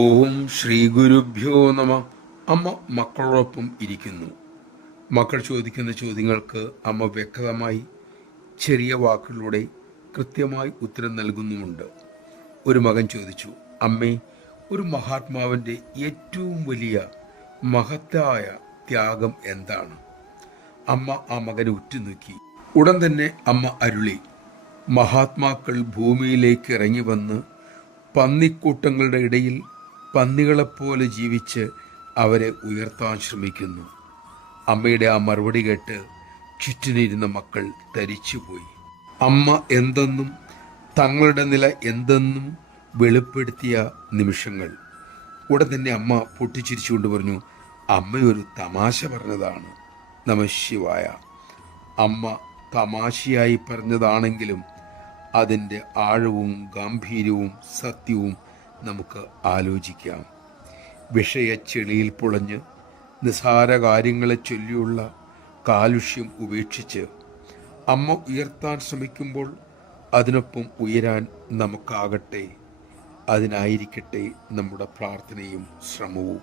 ഓം ശ്രീ ഗുരുഭ്യോ നമ. അമ്മ മക്കളോടൊപ്പം ഇരിക്കുന്നു. മക്കൾ ചോദിക്കുന്ന ചോദ്യങ്ങൾക്ക് അമ്മ വ്യക്തമായി ചെറിയ വാക്കുകളിലൂടെ കൃത്യമായി ഉത്തരം നൽകുന്നുമുണ്ട്. ഒരു മകൻ ചോദിച്ചു, അമ്മേ, ഒരു മഹാത്മാവിൻ്റെ ഏറ്റവും വലിയ മഹത്തായ ത്യാഗം എന്താണ്? അമ്മ ആ മകനെ ഉറ്റുനോക്കി. ഉടൻ തന്നെ അമ്മ അരുളി, മഹാത്മാക്കൾ ഭൂമിയിലേക്ക് ഇറങ്ങി വന്ന് പന്നിക്കൂട്ടങ്ങളുടെ ഇടയിൽ പന്നികളെപ്പോലെ ജീവിച്ച് അവരെ ഉയർത്താൻ ശ്രമിക്കുന്നു. അമ്മയുടെ ആ മറുപടി കേട്ട് ചുറ്റിനിരുന്ന മക്കൾ തരിച്ചുപോയി. അമ്മ എന്തെന്നും തങ്ങളുടെ നില എന്തെന്നും വെളിപ്പെടുത്തിയ നിമിഷങ്ങൾ. ഉടൻ തന്നെ അമ്മ പൊട്ടിച്ചിരിച്ചുകൊണ്ട് പറഞ്ഞു, അമ്മയൊരു തമാശ പറഞ്ഞതാണ്. നമഃശിവായ. അമ്മ തമാശയായി പറഞ്ഞതാണെങ്കിലും അതിൻ്റെ ആഴവും ഗാംഭീര്യവും സത്യവും നമുക്ക് ആലോചിക്കാം. വിഷയച്ചെളിയിൽ പൊളഞ്ഞ് നിസാര കാര്യങ്ങളെ ചൊല്ലിയുള്ള കാലുഷ്യം ഉപേക്ഷിച്ച് അമ്മ ഉയർത്താൻ ശ്രമിക്കുമ്പോൾ അതിനൊപ്പം ഉയരാൻ നമുക്കാകട്ടെ. അതിനായിരിക്കട്ടെ നമ്മുടെ പ്രാർത്ഥനയും ശ്രമവും.